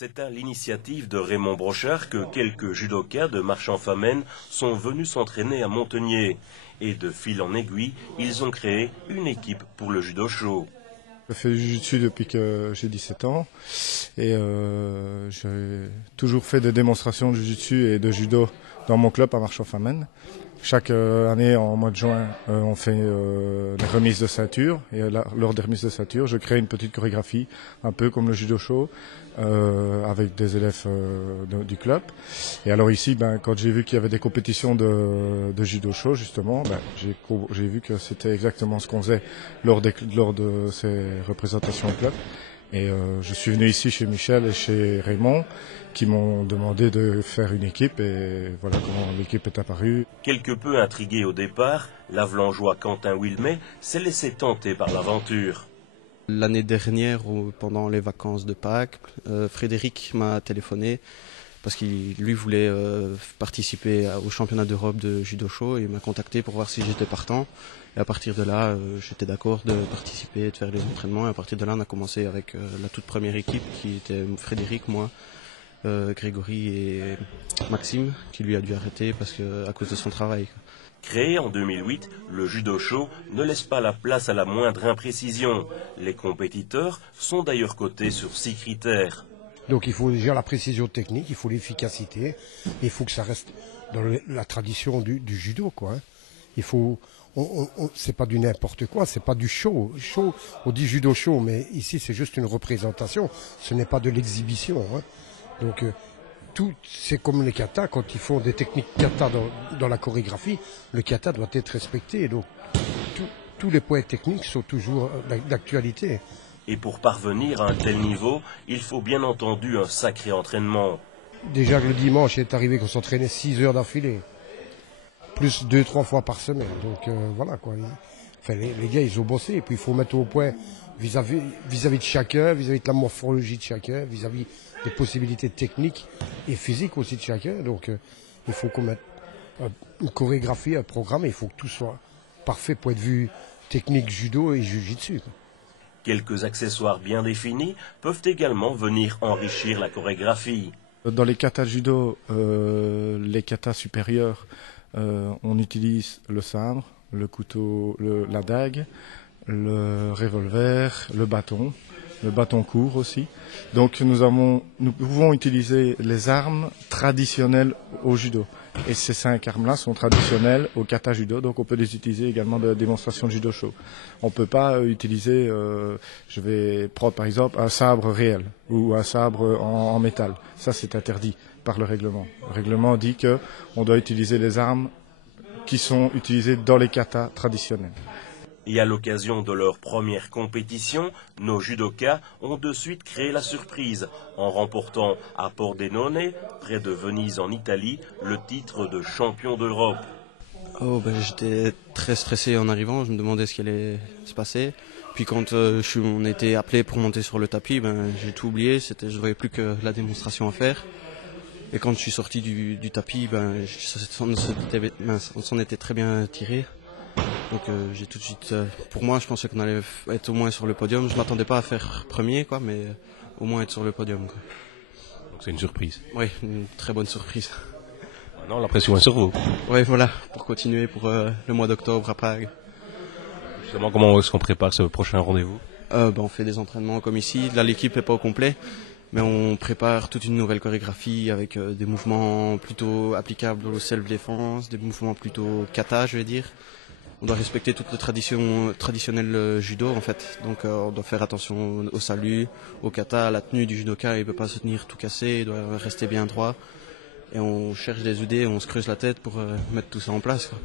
C'est à l'initiative de Raymond Brochard que quelques judokas de Marchand-Famenne sont venus s'entraîner à Montenier. Et de fil en aiguille, ils ont créé une équipe pour le judo show. Je fais du jiu-jitsu depuis que j'ai 17 ans et j'ai toujours fait des démonstrations de jiu-jitsu et de judo dans mon club à Marchand-Famenne. Chaque année, en mois de juin, on fait des remises de ceinture. Et lors des remises de ceinture, je crée une petite chorégraphie, un peu comme le judo show, avec des élèves du club. Et alors ici, quand j'ai vu qu'il y avait des compétitions de judo show, justement, j'ai vu que c'était exactement ce qu'on faisait lors de ces représentations au club. Et je suis venu ici chez Michel et chez Raymond qui m'ont demandé de faire une équipe et voilà comment l'équipe est apparue. Quelque peu intrigué au départ, l'Avelangeois Quentin Wilmet s'est laissé tenter par l'aventure. L'année dernière, pendant les vacances de Pâques, Frédéric m'a téléphoné parce qu'il lui voulait participer au championnat d'Europe de judo show et il m'a contacté pour voir si j'étais partant. Et à partir de là, j'étais d'accord de participer, de faire les entraînements. Et à partir de là, on a commencé avec la toute première équipe qui était Frédéric, moi, Grégory et Maxime, qui lui a dû arrêter à cause de son travail. Créé en 2008, le judo show ne laisse pas la place à la moindre imprécision. Les compétiteurs sont d'ailleurs cotés sur 6 critères. Donc il faut déjà la précision technique, il faut l'efficacité, il faut que ça reste dans la tradition du judo, quoi. Il faut, c'est pas du n'importe quoi, c'est pas du show. On dit judo show, mais ici c'est juste une représentation, ce n'est pas de l'exhibition. Donc c'est comme les katas, quand ils font des techniques kata dans la chorégraphie, le kata doit être respecté. Donc tous les points techniques sont toujours d'actualité. Et pour parvenir à un tel niveau, il faut bien entendu un sacré entraînement. Déjà que le dimanche est arrivé qu'on s'entraînait 6 heures d'affilée, plus 2-3 fois par semaine. Donc voilà quoi. Enfin, les gars ils ont bossé et puis il faut mettre au point vis-à-vis de chacun, vis-à-vis de la morphologie de chacun, vis-à-vis des possibilités techniques et physiques aussi de chacun. Donc il faut qu'on mette une chorégraphie, un programme, et il faut que tout soit parfait point de vue technique judo et jiu-jitsu. Quelques accessoires bien définis peuvent également venir enrichir la chorégraphie. Dans les katas judo, les katas supérieurs, on utilise le sabre, le couteau, la dague, le revolver, le bâton court aussi. Donc nous pouvons utiliser les armes traditionnelles au judo. Et ces 5 armes-là sont traditionnelles au kata judo, donc on peut les utiliser également de démonstration de judo show. On ne peut pas utiliser, je vais prendre par exemple un sabre réel ou un sabre en métal. Ça c'est interdit par le règlement. Le règlement dit qu'on doit utiliser les armes qui sont utilisées dans les katas traditionnels. Et à l'occasion de leur première compétition, nos judokas ont de suite créé la surprise en remportant à Pordenone, près de Venise en Italie, le titre de champion d'Europe. J'étais très stressé en arrivant, je me demandais ce qui allait se passer. Puis quand on était appelé pour monter sur le tapis, j'ai tout oublié, je ne voyais plus que la démonstration à faire. Et quand je suis sorti du tapis, on s'en était très bien tiré. Donc j'ai tout de suite, pour moi je pensais qu'on allait être au moins sur le podium. Je ne m'attendais pas à faire premier, mais au moins être sur le podium. Quoi. Donc c'est une surprise. Oui, une très bonne surprise. Maintenant la pression est sur vous. Oui, voilà, pour continuer pour le mois d'octobre à Prague. Justement, comment est-ce qu'on prépare ce prochain rendez-vous ? On fait des entraînements comme ici. Là l'équipe n'est pas au complet, mais on prépare toute une nouvelle chorégraphie avec des mouvements plutôt applicables au self-défense, des mouvements plutôt kata, je vais dire. On doit respecter toute la tradition traditionnelle judo en fait. Donc on doit faire attention au salut, au kata, à la tenue du judoka. Il ne peut pas se tenir tout cassé, il doit rester bien droit. Et on cherche des idées, on se creuse la tête pour mettre tout ça en place. Quoi.